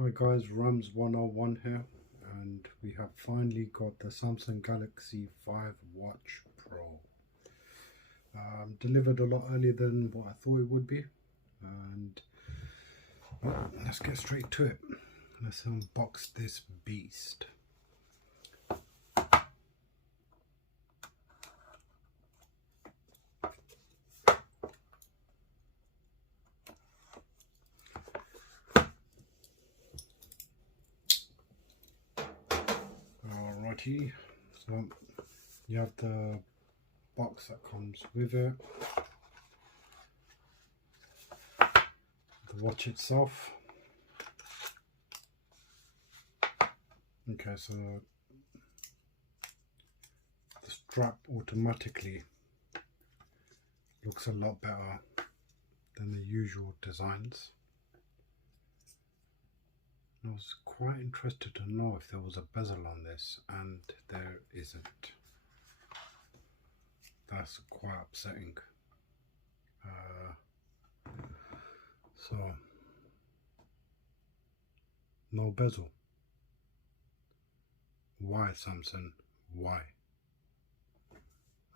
Hi guys, Rams 101 here, and we have finally got the Samsung Galaxy 5 Watch Pro. Delivered a lot earlier than what I thought it would be, and well, let's get straight to it. Let's unbox this beast. Alrighty, so you have the box that comes with it, the watch itself. Okay, so the strap automatically looks a lot better than the usual designs. I was quite interested to know if there was a bezel on this, and there isn't. That's quite upsetting. So no bezel. Why, Samsung? Why?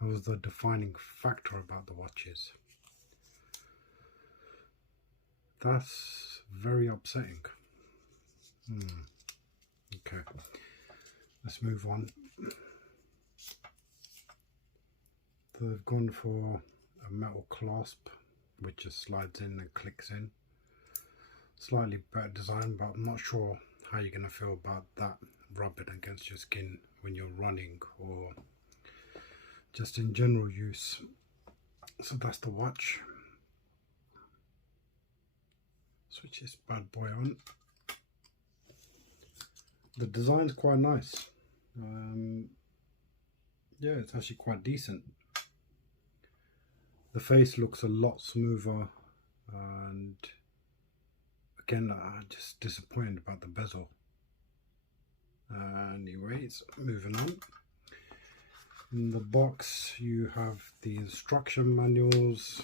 That was the defining factor about the watches. That's very upsetting. Okay, let's move on. They've gone for a metal clasp which just slides in and clicks in. Slightly better design, but I'm not sure how you're going to feel about that rubbing against your skin when you're running or just in general use. So that's the watch. Switch this bad boy on. The design's quite nice. Yeah, it's actually quite decent. The face looks a lot smoother, and again, I'm just disappointed about the bezel. Anyways, moving on. In the box you have the instruction manuals,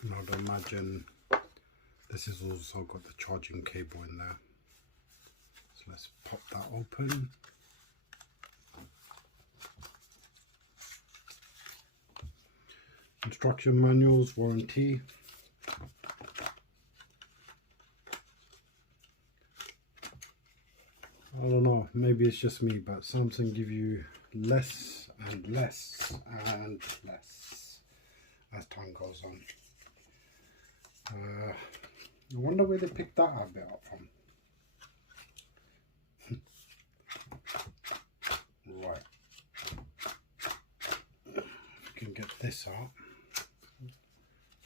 and I'd imagine this has also got the charging cable in there. So let's pop that open. Instruction manuals, warranty. I don't know, maybe it's just me, but Samsung give you less and less and less as time goes on. I wonder where they picked that habit up from. Right, if you can get this out.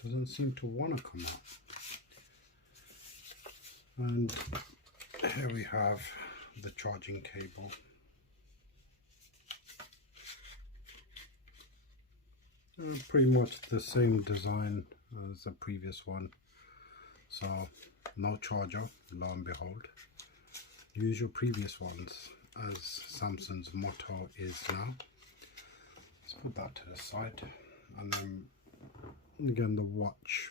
Doesn't seem to want to come out. And here we have the charging cable. Pretty much the same design as the previous one, so no charger, lo and behold. Use your previous ones, as Samsung's motto is now. Let's put that to the side, and then again the watch.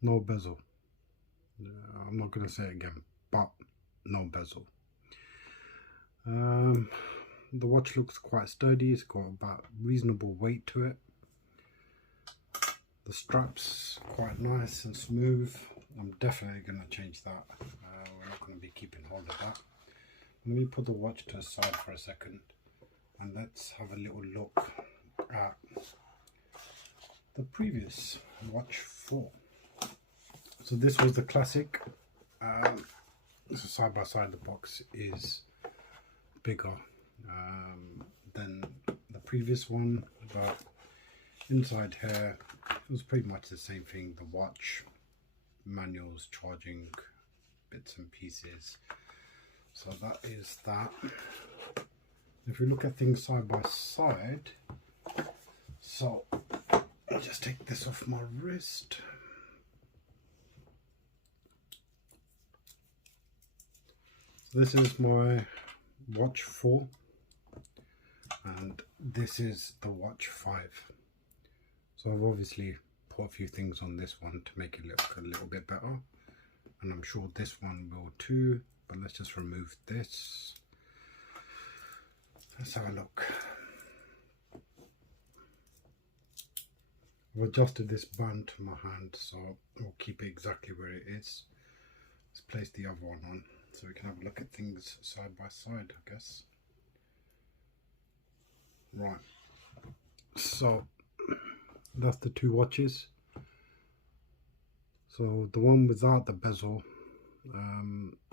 No bezel. I'm not going to say it again, but no bezel. The watch looks quite sturdy. It's got about reasonable weight to it. The strap's quite nice and smooth. I'm definitely going to change that. We're not going to be keeping hold of that. Let me put the watch to the side for a second, and let's have a little look at the previous Watch 4. So this was the classic. So side by side the box is bigger than the previous one, but inside here it was pretty much the same thing. The watch, manuals, charging bits and pieces. So that is that. If we look at things side by side, so I'll just take this off my wrist. This is my Watch 4, and this is the Watch 5. So I've obviously put a few things on this one to make it look a little bit better, and I'm sure this one will too, but let's just remove this. Let's have a look. I've adjusted this band to my hand, so I'll keep it exactly where it is. Let's place the other one on so we can have a look at things side by side, I guess. Right, so that's the two watches. So the one without the bezel,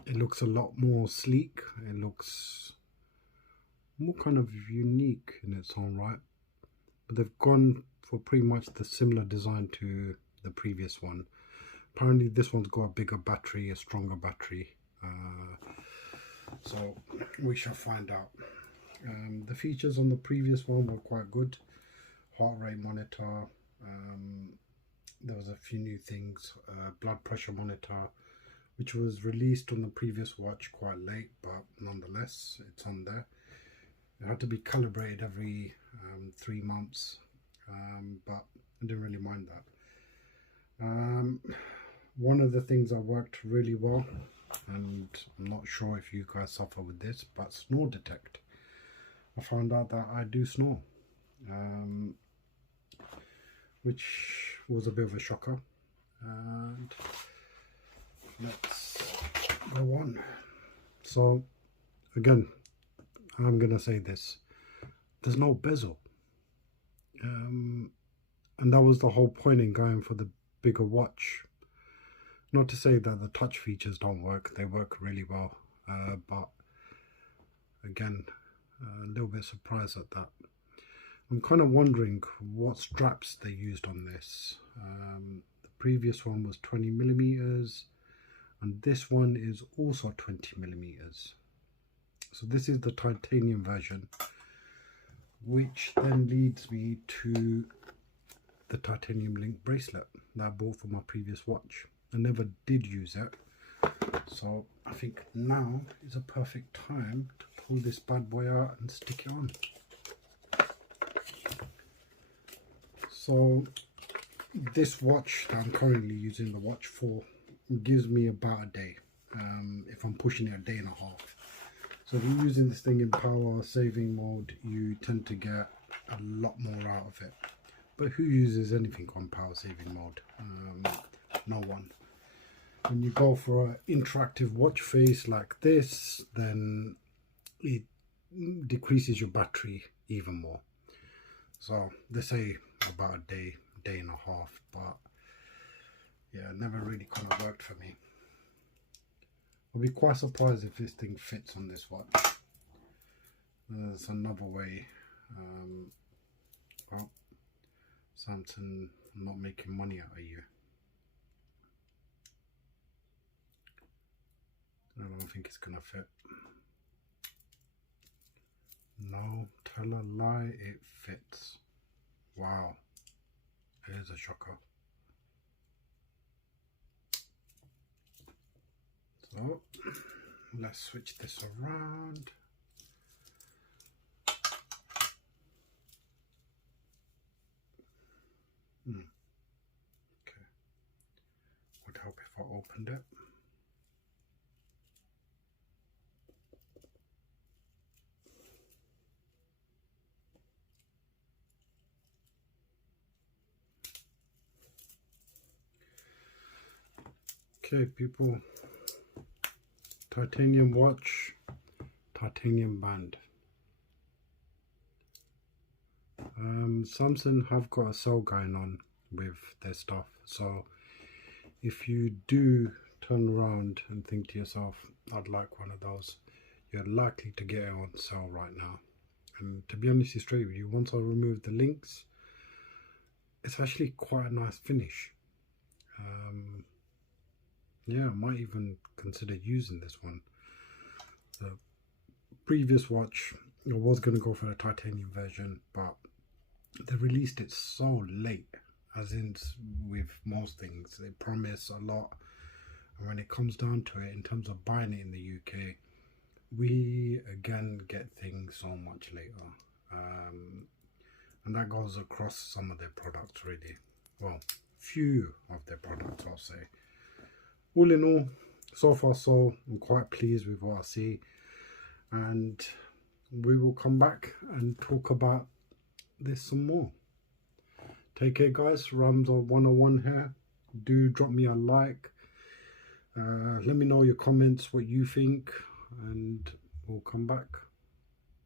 it looks a lot more sleek. It looks more kind of unique in its own right, but they've gone for pretty much the similar design to the previous one. Apparently this one's got a bigger battery, a stronger battery, so we shall find out. The features on the previous one were quite good. Heart rate monitor, there was a few new things, blood pressure monitor, which was released on the previous watch quite late, but nonetheless it's on there. It had to be calibrated every 3 months, but I didn't really mind that. One of the things that worked really well, and I'm not sure if you guys suffer with this, but snore detect. I found out that I do snore, which was a bit of a shocker. And let's go on. So again, I'm gonna say this, there's no bezel, and that was the whole point in going for the bigger watch. Not to say that the touch features don't work, they work really well, but again, a little bit surprised at that. I'm kind of wondering what straps they used on this. The previous one was 20mm, and this one is also 20mm. So this is the titanium version, which then leads me to the titanium link bracelet that I bought for my previous watch. I never did use it, so I think now is a perfect time to pull this bad boy out and stick it on. So this watch that I'm currently using, the Watch 4, gives me about a day, if I'm pushing it a day and a half. So if you're using this thing in power saving mode, you tend to get a lot more out of it. But who uses anything on power saving mode? No one. When you go for an interactive watch face like this, then it decreases your battery even more. So they say about a day, day and a half, but yeah, it never really kind of worked for me. I'll be quite surprised if this thing fits on this watch. There's another way. Well, Samsung not making money out of you. I don't think it's gonna fit. No, tell a lie, it fits. Wow, it is a shocker. So let's switch this around. Okay, would help if I opened it. Okay, people, titanium watch, titanium band. Samsung have got a sale going on with their stuff, so if you do turn around and think to yourself, I'd like one of those, you're likely to get it on sale right now. And to be honest straight with you, once I remove the links, it's actually quite a nice finish. Yeah, I might even consider using this one. The previous watch, I was going to go for the titanium version, but they released it so late, as in with most things. They promise a lot, and when it comes down to it, in terms of buying it in the UK, we again get things so much later. And that goes across some of their products really. Well, few of their products, I'll say. All in all, so far so, I'm quite pleased with what I see, and we will come back and talk about this some more. Take care guys, Ramza 101 here. Do drop me a like, let me know your comments, what you think, and we'll come back.